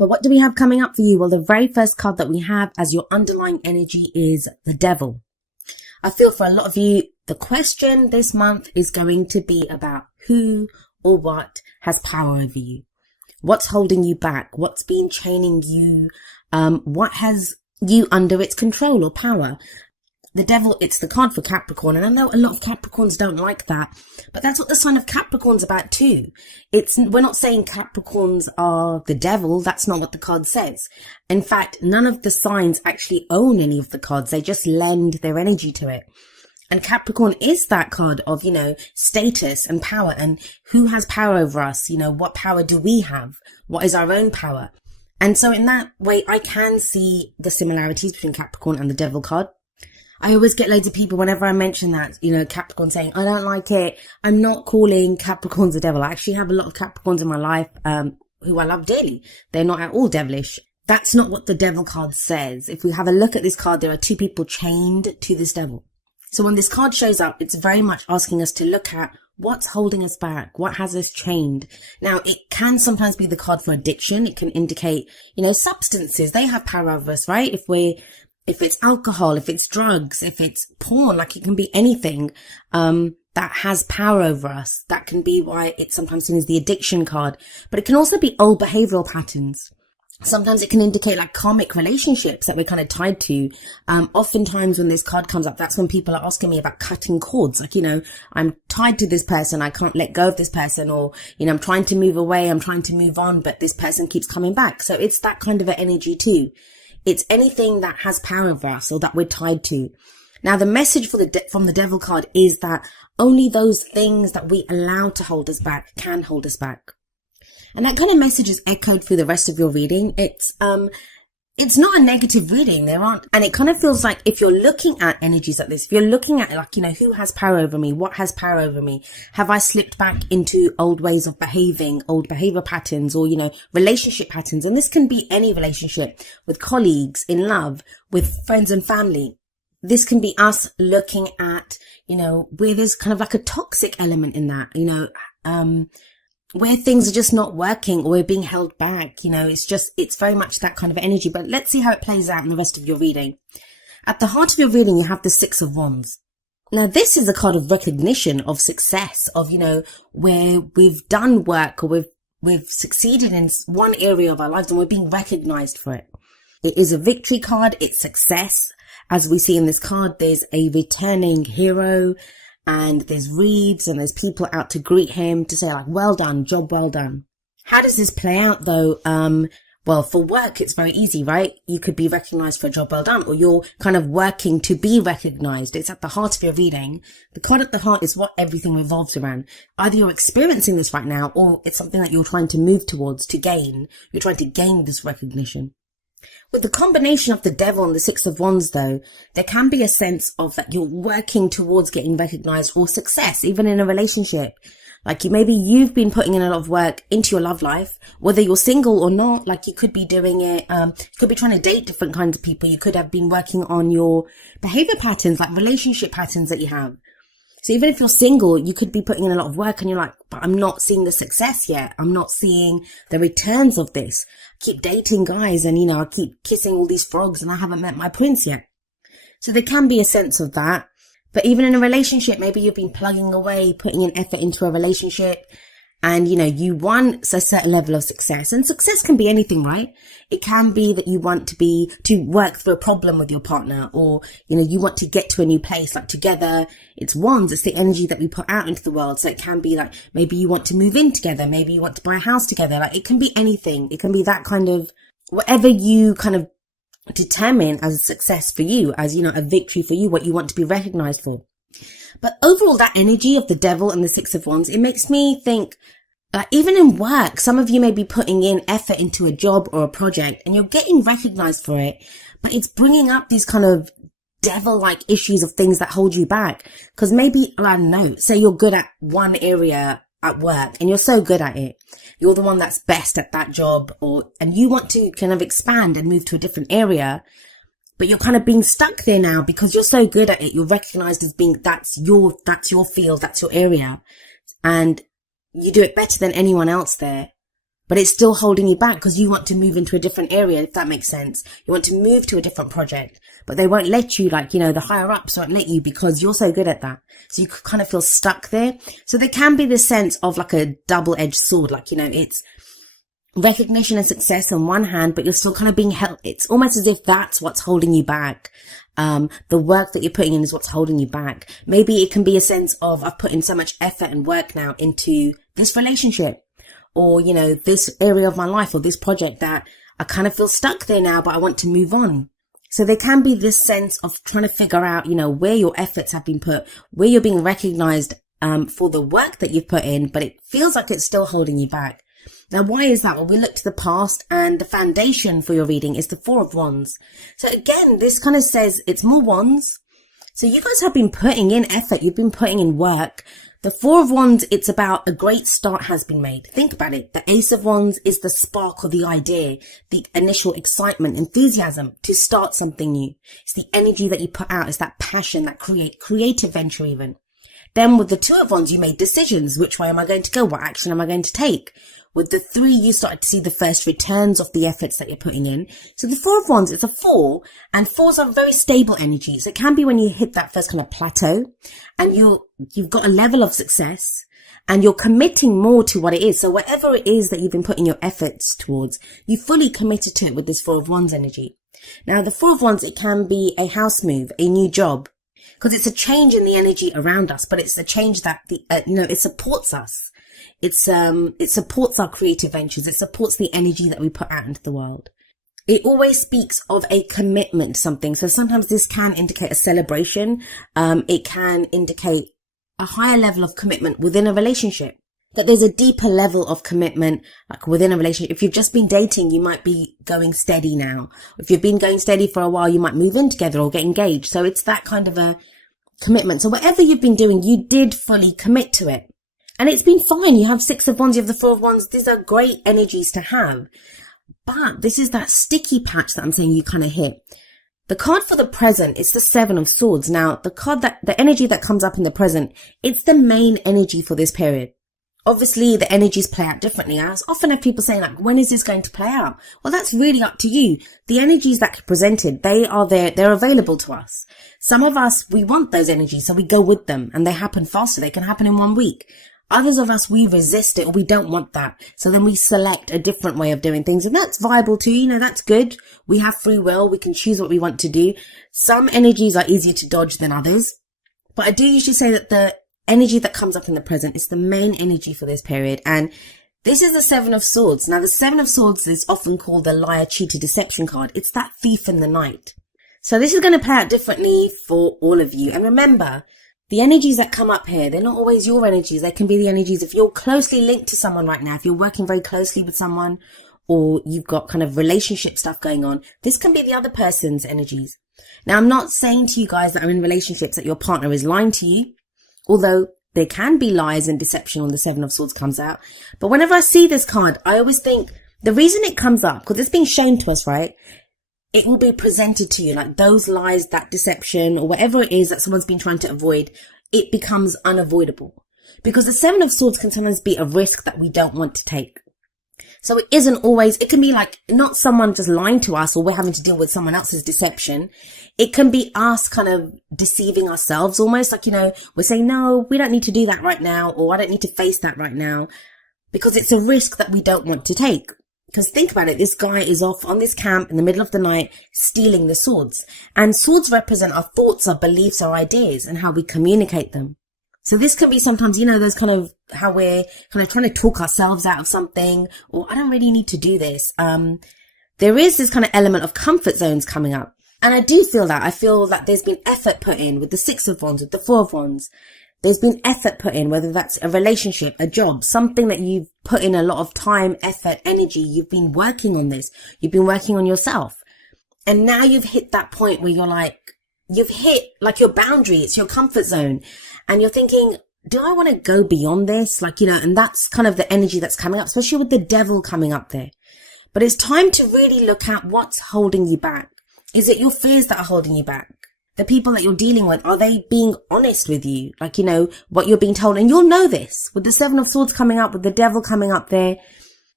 But what do we have coming up for you? Well, the very first card that we have as your underlying energy is the Devil. I feel for a lot of you, the question this month is going to be about who or what has power over you. What's holding you back? What's been chaining you? What has you under its control or power? The Devil, it's the card for Capricorn. And I know a lot of Capricorns don't like that, but that's what the sign of Capricorn's about too. We're not saying Capricorns are the devil. That's not what the card says. In fact, none of the signs actually own any of the cards. They just lend their energy to it. And Capricorn is that card of, status and power, and who has power over us? What power do we have? What is our own power? And so in that way, I can see the similarities between Capricorn and the Devil card. I always get loads of people whenever I mention that, Capricorn saying, I don't like it. I'm not calling Capricorns the devil. I actually have a lot of Capricorns in my life, who I love dearly. They're not at all devilish. That's not what the Devil card says. If we have a look at this card, there are two people chained to this devil. So when this card shows up, it's very much asking us to look at what's holding us back, what has us chained. Now, it can sometimes be the card for addiction. It can indicate, substances. They have power over us, right? If it's alcohol, if it's drugs, if it's porn, like it can be anything, that has power over us. That can be why it's sometimes seen as the addiction card, but it can also be old behavioral patterns. Sometimes it can indicate like karmic relationships that we're kind of tied to. Oftentimes when this card comes up, that's when people are asking me about cutting cords. Like, I'm tied to this person. I can't let go of this person, or, I'm trying to move away. I'm trying to move on, but this person keeps coming back. So it's that kind of an energy too. It's anything that has power over us or that we're tied to. Now, the message from the Devil card is that only those things that we allow to hold us back can hold us back. And that kind of message is echoed through the rest of your reading. It's not a negative reading. And it kind of feels like if you're looking at energies like this, if you're looking at who has power over me? What has power over me? Have I slipped back into old ways of behaving, old behavior patterns, or, relationship patterns? And this can be any relationship, with colleagues, in love, with friends and family. This can be us looking at, where there's kind of like a toxic element in that, where things are just not working or we're being held back. It's very much that kind of energy. But let's see how it plays out in the rest of your reading. At the heart of your reading, you have the Six of Wands. Now, this is a card of recognition, of success, of, where we've done work or we've succeeded in one area of our lives and we're being recognized for it. It is a victory card. It's success. As we see in this card, there's a returning hero, and there's wreaths and there's people out to greet him to say well done, job well done. How does this play out though? Well, for work, it's very easy, right? You could be recognized for a job well done, or you're kind of working to be recognized. It's at the heart of your reading. The card at the heart is what everything revolves around. Either you're experiencing this right now, or it's something that you're trying to move towards, to gain. You're trying to gain this recognition. With the combination of the Devil and the Six of Wands, though, there can be a sense of that you're working towards getting recognized or success, even in a relationship. Like maybe you've been putting in a lot of work into your love life, whether you're single or not. Like you could be doing it, you could be trying to date different kinds of people. You could have been working on your behavior patterns, like relationship patterns that you have. So even if you're single, you could be putting in a lot of work and you're like, but I'm not seeing the success yet. I'm not seeing the returns of this. I keep dating guys and, I keep kissing all these frogs and I haven't met my prince yet. So there can be a sense of that. But even in a relationship, maybe you've been plugging away, putting an effort into a relationship and, you want a certain level of success. And success can be anything, right? It can be that you want to work through a problem with your partner, or, you want to get to a new place, like together. It's wands. It's the energy that we put out into the world. So it can be like, maybe you want to move in together. Maybe you want to buy a house together. Like it can be anything. It can be that kind of, whatever you kind of determine as a success for you, as, a victory for you, what you want to be recognized for. But overall, that energy of the Devil and the Six of Wands, it makes me think, even in work, some of you may be putting in effort into a job or a project and you're getting recognized for it, but it's bringing up these kind of devil-like issues of things that hold you back. Because maybe, I don't know, say you're good at one area at work and you're so good at it. You're the one that's best at that job, and you want to kind of expand and move to a different area. But you're kind of being stuck there now because you're so good at it. You're recognized as being, that's your field, that's your area. And you do it better than anyone else there. but it's still holding you back because you want to move into a different area, if that makes sense. You want to move to a different project, but they won't let you, like, the higher ups won't let you because you're so good at that. So you kind of feel stuck there. So there can be this sense of like a double-edged sword, like, it's recognition and success on one hand, but you're still kind of being held. It's almost as if that's what's holding you back. The work that you're putting in is what's holding you back. Maybe it can be a sense of, I've put in so much effort and work now into this relationship, or, this area of my life, or this project, that I kind of feel stuck there now, but I want to move on. So there can be this sense of trying to figure out, where your efforts have been put, where you're being recognized, for the work that you've put in, but it feels like it's still holding you back. Now, why is that? Well, we look to the past, and the foundation for your reading is the Four of Wands. So again, this kind of says it's more wands. So you guys have been putting in effort. You've been putting in work. The Four of Wands, it's about a great start has been made. Think about it. The Ace of Wands is the spark or the idea, the initial excitement, enthusiasm to start something new. It's the energy that you put out. It's that passion, that creative venture even. Then with the Two of Wands, you made decisions. Which way am I going to go? What action am I going to take? With the Three, you started to see the first returns of the efforts that you're putting in. So the Four of Wands, it's a four, and fours are very stable energies. It can be when you hit that first kind of plateau and you've got a level of success and you're committing more to what it is. So whatever it is that you've been putting your efforts towards, you fully committed to it with this Four of Wands energy. Now the Four of Wands, it can be a house move, a new job, because it's a change in the energy around us, but it's a change that it supports us. It supports our creative ventures. It supports the energy that we put out into the world. It always speaks of a commitment to something. So sometimes this can indicate a celebration. It can indicate a higher level of commitment within a relationship. That there's a deeper level of commitment, like within a relationship. If you've just been dating, you might be going steady now. If you've been going steady for a while, you might move in together or get engaged. So it's that kind of a commitment. So whatever you've been doing, you did fully commit to it. And it's been fine. You have Six of Wands, you have the Four of Wands. These are great energies to have. But this is that sticky patch that I'm saying you kind of hit. The card for the present, it's the Seven of Swords. Now, the energy that comes up in the present, it's the main energy for this period. Obviously, the energies play out differently. I often have people saying, like, when is this going to play out? Well, that's really up to you. The energies that are presented, they are there. They're available to us. Some of us, we want those energies, so we go with them and they happen faster. They can happen in 1 week. Others of us, we resist it or we don't want that. So then we select a different way of doing things. And that's viable too. That's good. We have free will. We can choose what we want to do. Some energies are easier to dodge than others. But I do usually say that the energy that comes up in the present is the main energy for this period. And this is the Seven of Swords. Now, the Seven of Swords is often called the liar, cheater, deception card. It's that thief in the night. So this is going to play out differently for all of you. And remember, the energies that come up here, they're not always your energies. They can be the energies if you're closely linked to someone right now, if you're working very closely with someone, or you've got kind of relationship stuff going on. This can be the other person's energies. Now, I'm not saying to you guys that are in relationships that your partner is lying to you, although there can be lies and deception when the Seven of Swords comes out. But whenever I see this card, I always think the reason it comes up, because it's being shown to us, right? It will be presented to you, like those lies, that deception, or whatever it is that someone's been trying to avoid, it becomes unavoidable. Because the Seven of Swords can sometimes be a risk that we don't want to take. So it isn't always, it can be like not someone just lying to us or we're having to deal with someone else's deception. It can be us kind of deceiving ourselves almost, like, we're saying, no, we don't need to do that right now, or I don't need to face that right now, because it's a risk that we don't want to take. Because think about it, this guy is off on this camp in the middle of the night stealing the swords. And swords represent our thoughts, our beliefs, our ideas, and how we communicate them. So this can be sometimes, those kind of how we're kind of trying to talk ourselves out of something, or I don't really need to do this. There is this kind of element of comfort zones coming up. And I do feel that. I feel that there's been effort put in with the Six of Wands, with the Four of Wands. There's been effort put in, whether that's a relationship, a job, something that you've put in a lot of time, effort, energy. You've been working on this. You've been working on yourself. And now you've hit that point where you've hit like your boundary. It's your comfort zone. And you're thinking, do I want to go beyond this? And that's kind of the energy that's coming up, especially with the Devil coming up there. But it's time to really look at what's holding you back. Is it your fears that are holding you back? The people that you're dealing with, are they being honest with you? What you're being told. And you'll know this with the Seven of Swords coming up, with the Devil coming up there.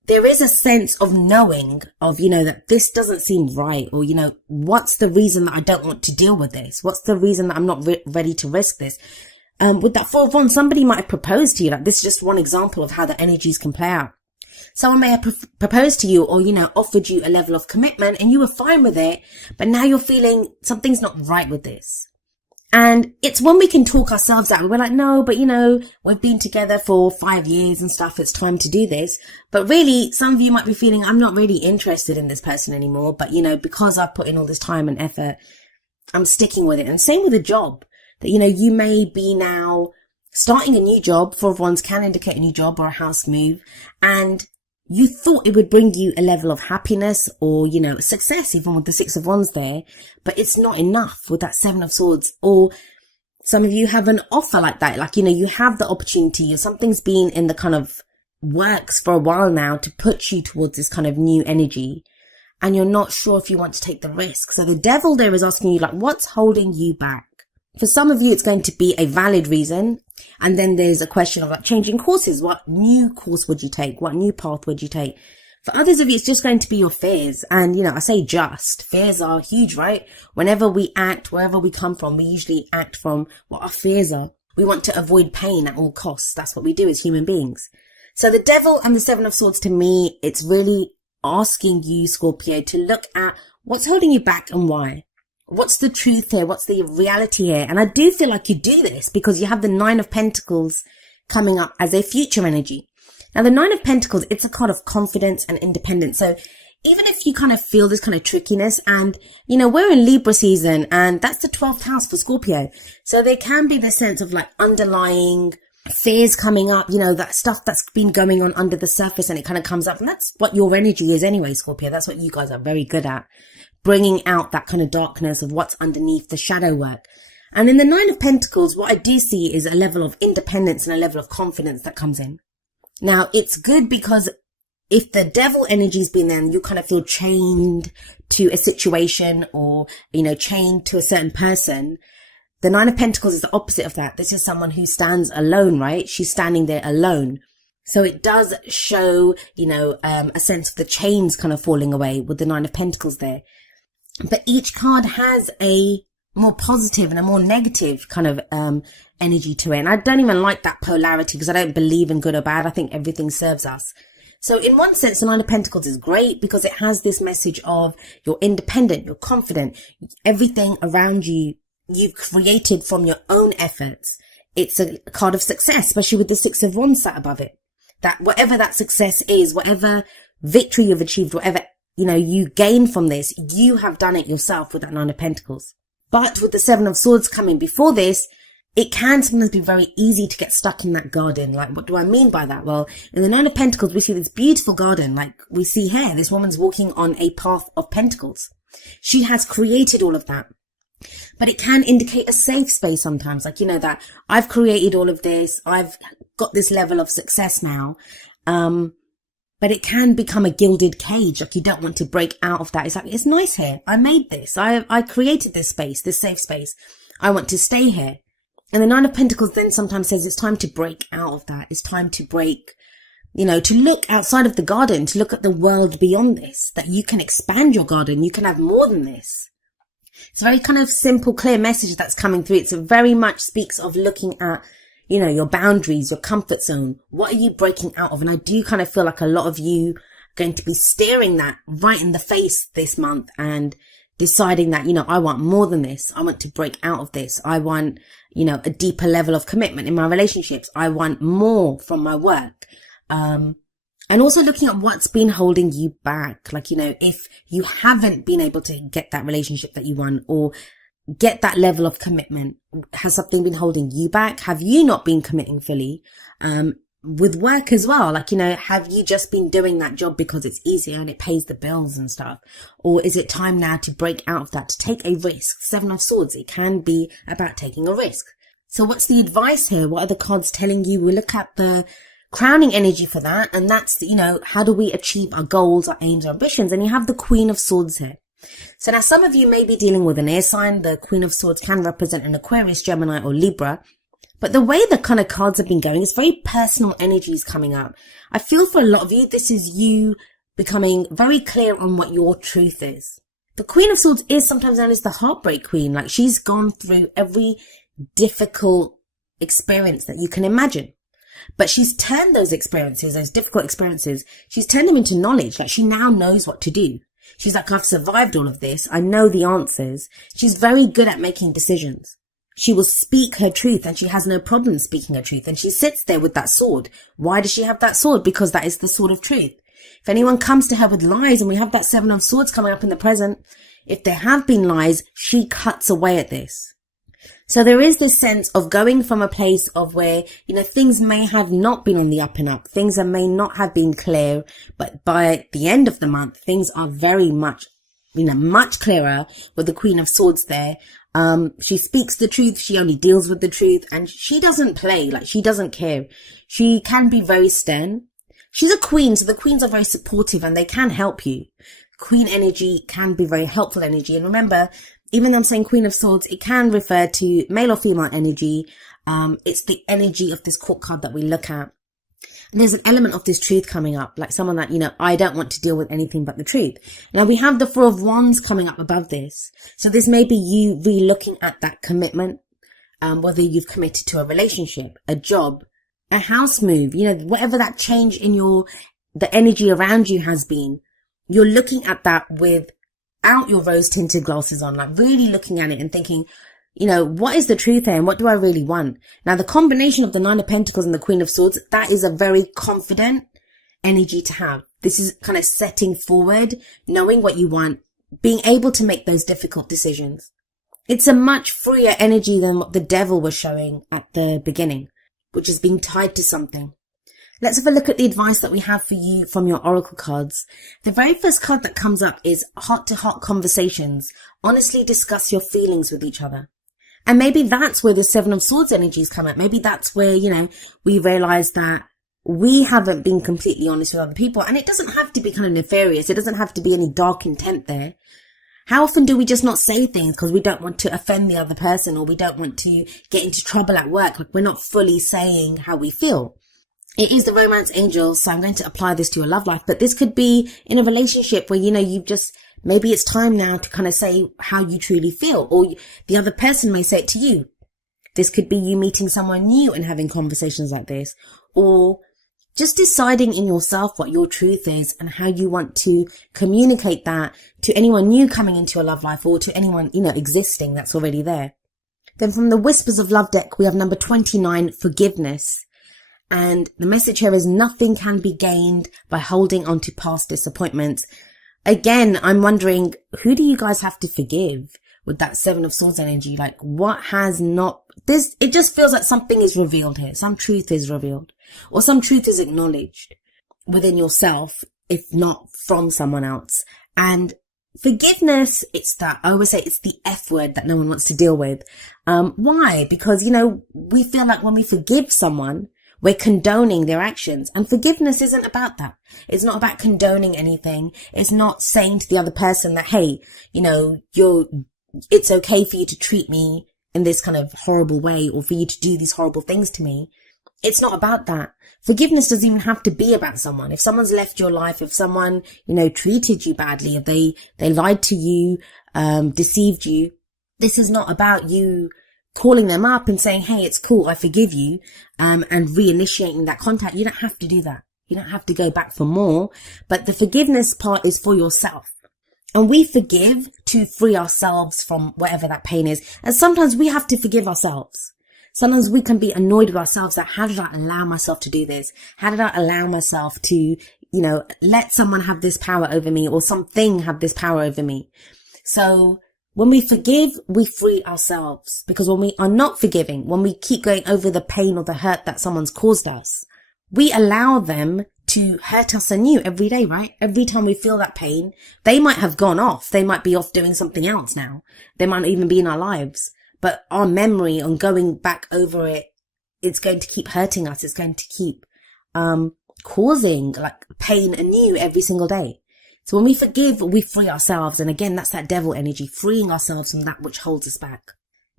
there is a sense of knowing of, that this doesn't seem right, or, what's the reason that I don't want to deal with this? What's the reason that I'm not ready to risk this? With that 4 of Wands, somebody might have proposed to you. Like, this is just one example of how the energies can play out. Someone may have proposed to you, or, offered you a level of commitment and you were fine with it, but now you're feeling something's not right with this. And it's when we can talk ourselves out. We're like, no, but we've been together for 5 years and stuff. It's time to do this. But really, some of you might be feeling, I'm not really interested in this person anymore. But, because I've put in all this time and effort, I'm sticking with it. And same with a job that, you may be now starting a new job. 4 of Wands can indicate a new job or a house move. And you thought it would bring you a level of happiness or, success, even with the 6 of Wands there, but it's not enough with that 7 of Swords. Or some of you have an offer like that. Like, you have the opportunity, or something's been in the kind of works for a while now to put you towards this kind of new energy. And you're not sure if you want to take the risk. So the devil there is asking you, like, what's holding you back? For some of you, it's going to be a valid reason. And then there's a question of like changing courses. What new course would you take? What new path would you take? For others of you, it's just going to be your fears. And, I say just. Fears are huge, right? Whenever we act, wherever we come from, we usually act from what our fears are. We want to avoid pain at all costs. That's what we do as human beings. So the devil and the 7 of Swords, to me, it's really asking you, Scorpio, to look at what's holding you back and why. What's the truth here? What's the reality here? And I do feel like you do this because you have the 9 of Pentacles coming up as a future energy. Now, the 9 of Pentacles, it's a card of confidence and independence. So even if you kind of feel this kind of trickiness and, we're in Libra season and that's the 12th house for Scorpio. So there can be this sense of like underlying fears coming up, that stuff that's been going on under the surface and it kind of comes up. And that's what your energy is anyway, Scorpio. That's what you guys are very good at. Bringing out that kind of darkness of what's underneath the shadow work. And in the 9 of Pentacles, what I do see is a level of independence and a level of confidence that comes in. Now, it's good because if the devil energy's been there and you kind of feel chained to a situation or, chained to a certain person, the 9 of Pentacles is the opposite of that. This is someone who stands alone, right? She's standing there alone. So it does show, a sense of the chains kind of falling away with the 9 of Pentacles there. But each card has a more positive and a more negative kind of energy to it. And I don't even like that polarity because I don't believe in good or bad. I think everything serves us. So in one sense, the 9 of Pentacles is great because it has this message of you're independent, you're confident, everything around you, you've created from your own efforts. It's a card of success, especially with the 6 of Wands sat above it. That whatever that success is, whatever victory you've achieved, whatever you gain from this, you have done it yourself with that 9 of Pentacles. But with the 7 of Swords coming before this, it can sometimes be very easy to get stuck in that garden. Like, what do I mean by that? Well, in the 9 of Pentacles, we see this beautiful garden. Like we see here, this woman's walking on a path of pentacles. She has created all of that. But it can indicate a safe space sometimes. Like, that I've created all of this. I've got this level of success now. But it can become a gilded cage. Like you don't want to break out of that. It's like, it's nice here. I made this. I created this space, this safe space. I want to stay here. And the 9 of Pentacles then sometimes says it's time to break out of that. It's time to break, to look outside of the garden, to look at the world beyond this, that you can expand your garden. You can have more than this. It's a very kind of simple, clear message that's coming through. It's very much speaks of looking at, your boundaries, your comfort zone. What are you breaking out of? And I do kind of feel like a lot of you are going to be staring that right in the face this month and deciding that, I want more than this. I want to break out of this. I want, a deeper level of commitment in my relationships. I want more from my work. And also looking at what's been holding you back. Like, if you haven't been able to get that relationship that you want or get that level of commitment, has something been holding you back? Have you not been committing fully? With work as well, like, have you just been doing that job because it's easier and it pays the bills and stuff? Or is it time now to break out of that, to take a risk? 7 of Swords, it can be about taking a risk. So what's the advice here? What are the cards telling you? We look at the crowning energy for that. And that's, how do we achieve our goals, our aims, our ambitions? And you have the Queen of Swords here. So now some of you may be dealing with an air sign. The Queen of Swords can represent an Aquarius, Gemini or Libra. But the way the kind of cards have been going is very personal energies coming up. I feel for a lot of you, this is you becoming very clear on what your truth is. The Queen of Swords is sometimes known as the heartbreak queen. Like, she's gone through every difficult experience that you can imagine. But she's turned those experiences, those difficult experiences, she's turned them into knowledge. Like, she now knows what to do. She's like, I've survived all of this. I know the answers. She's very good at making decisions. She will speak her truth, and she has no problem speaking her truth. And she sits there with that sword. Why does she have that sword? Because that is the sword of truth. If anyone comes to her with lies, and we have that 7 of Swords coming up in the present, if there have been lies, she cuts away at this. So there is this sense of going from a place of where, things may have not been on the up and up. Things may not have been clear, but by the end of the month, things are very much, much clearer with the Queen of Swords there. She speaks the truth. She only deals with the truth, and she doesn't play. Like, she doesn't care. She can be very stern. She's a queen, so the queens are very supportive and they can help you. Queen energy can be very helpful energy. And remember, even though I'm saying Queen of Swords, it can refer to male or female energy. It's the energy of this court card that we look at. And there's an element of this truth coming up, like someone that, I don't want to deal with anything but the truth. Now we have the 4 of Wands coming up above this. So this may be you re-looking at that commitment, whether you've committed to a relationship, a job, a house move, whatever that change in the energy around you has been, you're looking at that without your rose tinted glasses on, like really looking at it and thinking, what is the truth here and what do I really want? Now, the combination of the 9 of Pentacles and the Queen of Swords, that is a very confident energy to have. This is kind of setting forward, knowing what you want, being able to make those difficult decisions. It's a much freer energy than what the Devil was showing at the beginning, which is being tied to something. Let's have a look at the advice that we have for you from your oracle cards. The very first card that comes up is heart-to-heart conversations. Honestly discuss your feelings with each other. And maybe that's where the 7 of Swords energies come up. Maybe that's where, we realize that we haven't been completely honest with other people. And it doesn't have to be kind of nefarious. It doesn't have to be any dark intent there. How often do we just not say things because we don't want to offend the other person, or we don't want to get into trouble at work? Like, we're not fully saying how we feel. It is the romance angel, so I'm going to apply this to your love life. But this could be in a relationship where, maybe it's time now to kind of say how you truly feel, or the other person may say it to you. This could be you meeting someone new and having conversations like this, or just deciding in yourself what your truth is and how you want to communicate that to anyone new coming into your love life, or to anyone, existing that's already there. Then from the Whispers of Love deck, we have number 29, forgiveness. And the message here is nothing can be gained by holding on to past disappointments. Again, I'm wondering, who do you guys have to forgive with that 7 of Swords energy? Like, what has not, it just feels like something is revealed here. Some truth is revealed, or some truth is acknowledged within yourself, if not from someone else. And forgiveness, I always say it's the F word that no one wants to deal with. Why? Because, we feel like when we forgive someone, we're condoning their actions, and forgiveness isn't about that. It's not about condoning anything. It's not saying to the other person that, hey, it's okay for you to treat me in this kind of horrible way, or for you to do these horrible things to me. It's not about that. Forgiveness doesn't even have to be about someone. If someone's left your life, if someone, treated you badly, if they lied to you, deceived you, this is not about you calling them up and saying, hey, it's cool, I forgive you, and reinitiating that contact. You don't have to do that. You don't have to go back for more. But the forgiveness part is for yourself. And we forgive to free ourselves from whatever that pain is. And sometimes we have to forgive ourselves. Sometimes we can be annoyed with ourselves that, how did I allow myself to do this? How did I allow myself to, let someone have this power over me, or something have this power over me? So when we forgive, we free ourselves. Because when we are not forgiving, when we keep going over the pain or the hurt that someone's caused us, we allow them to hurt us anew every day, right? Every time we feel that pain, they might have gone off. They might be off doing something else now. They might not even be in our lives. But our memory on going back over it, it's going to keep hurting us. It's going to keep causing like pain anew every single day. So when we forgive, we free ourselves. And again, that's that devil energy, freeing ourselves from that which holds us back.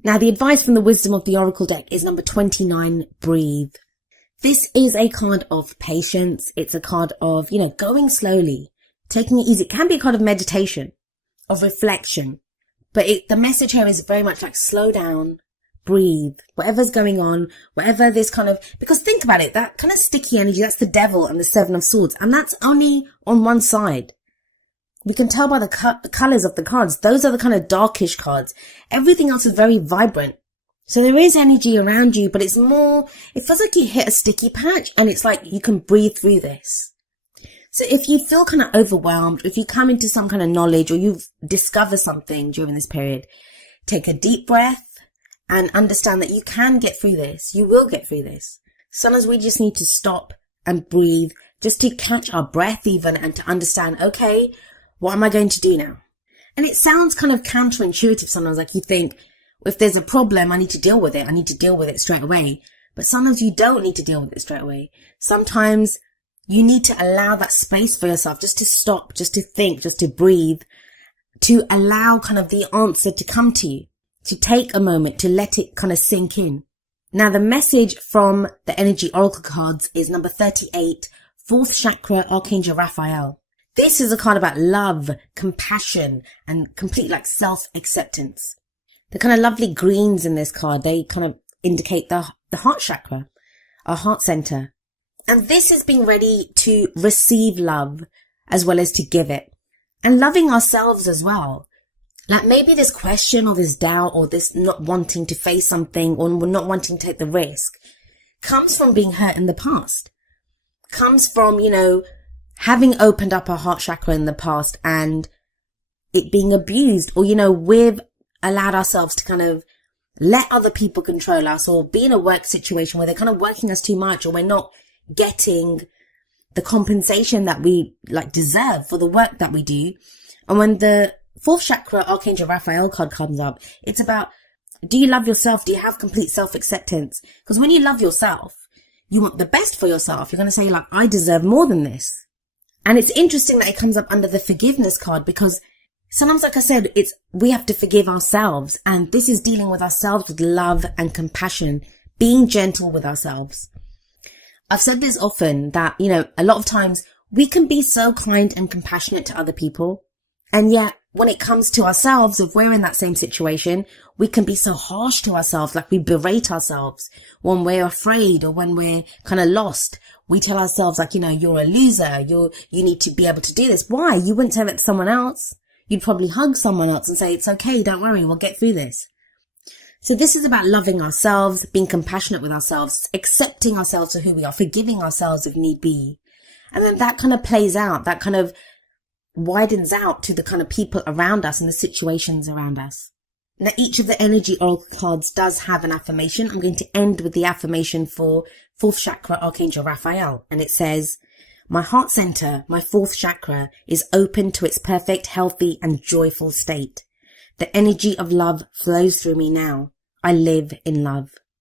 Now, the advice from the Wisdom of the Oracle deck is number 29, breathe. This is a card of patience. It's a card of, going slowly, taking it easy. It can be a card of meditation, of reflection. But the message here is very much like slow down, breathe, whatever's going on, whatever this because think about it, that kind of sticky energy, that's the devil and the Seven of Swords. And that's only on one side. We can tell by the colors of the cards. Those are the kind of darkish cards. Everything else is very vibrant. So there is energy around you, but it feels like you hit a sticky patch and it's like you can breathe through this. So if you feel kind of overwhelmed, if you come into some kind of knowledge or you've discovered something during this period, take a deep breath and understand that you can get through this. You will get through this. Sometimes we just need to stop and breathe, just to catch our breath even, and to understand, okay, what am I going to do now? And it sounds kind of counterintuitive sometimes, like you think, if there's a problem, I need to deal with it. I need to deal with it straight away. But sometimes you don't need to deal with it straight away. Sometimes you need to allow that space for yourself, just to stop, just to think, just to breathe, to allow kind of the answer to come to you, to take a moment, to let it kind of sink in. Now, the message from the Energy Oracle cards is number 38, 4th Chakra, Archangel Raphael. This is a card about love, compassion, and complete self-acceptance. The kind of lovely greens in this card, they kind of indicate the heart chakra, our heart center. And this is being ready to receive love as well as to give it. And loving ourselves as well. Like maybe this question or this doubt or this not wanting to face something or not wanting to take the risk comes from being hurt in the past. Comes from, having opened up our heart chakra in the past and it being abused, or, we've allowed ourselves to kind of let other people control us, or be in a work situation where they're kind of working us too much, or we're not getting the compensation that we deserve for the work that we do. And when the 4th Chakra Archangel Raphael card comes up, it's about, do you love yourself? Do you have complete self-acceptance? Because when you love yourself, you want the best for yourself. You're going to say I deserve more than this. And it's interesting that it comes up under the forgiveness card, because sometimes, like I said, we have to forgive ourselves. And this is dealing with ourselves with love and compassion, being gentle with ourselves. I've said this often that, a lot of times we can be so kind and compassionate to other people. And yet when it comes to ourselves, if we're in that same situation, we can be so harsh to ourselves, like we berate ourselves when we're afraid or when we're kind of lost. We tell ourselves you're a loser. You need to be able to do this. Why? You wouldn't say that to someone else. You'd probably hug someone else and say, it's okay. Don't worry. We'll get through this. So this is about loving ourselves, being compassionate with ourselves, accepting ourselves for who we are, forgiving ourselves if need be. And then that kind of plays out, that kind of widens out to the kind of people around us and the situations around us. Now, each of the Energy Oracle cards does have an affirmation. I'm going to end with the affirmation for 4th Chakra Archangel Raphael. And it says, my heart center, my 4th chakra, is open to its perfect, healthy, and joyful state. The energy of love flows through me now. I live in love.